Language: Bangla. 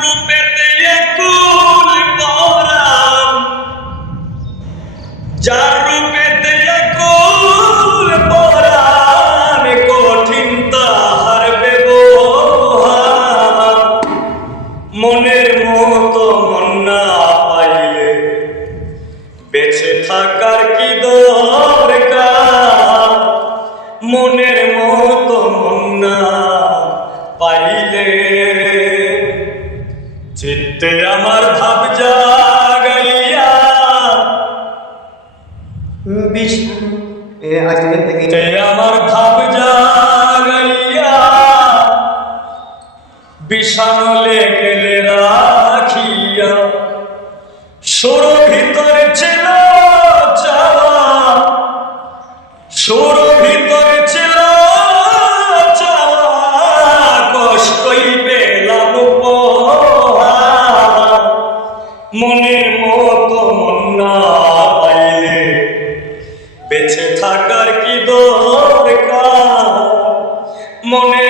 রূপেতে একুল পরাণ, যার রূপেতে একুল পরাণ, কঠিন তাহার ব্যবহার। মনের মতো মন না পাইলে বেঁচে থাকার কি দরকার। মনের মতো মন না পাইলে চিত্তে আমার ভাব জাগাইয়া, চিত্তে আমার ভাব জাগাইয়া, বিষাণলে গেলে রাখিয়া। সুর ভিতরে ছিল চাওয়া, সুর ভিতরে ছিল চাওয়া, কষ্টই পেলাম উপহার। মনের মতো মন না পাইলে বেঁচে থাকার কি দরকার। মনে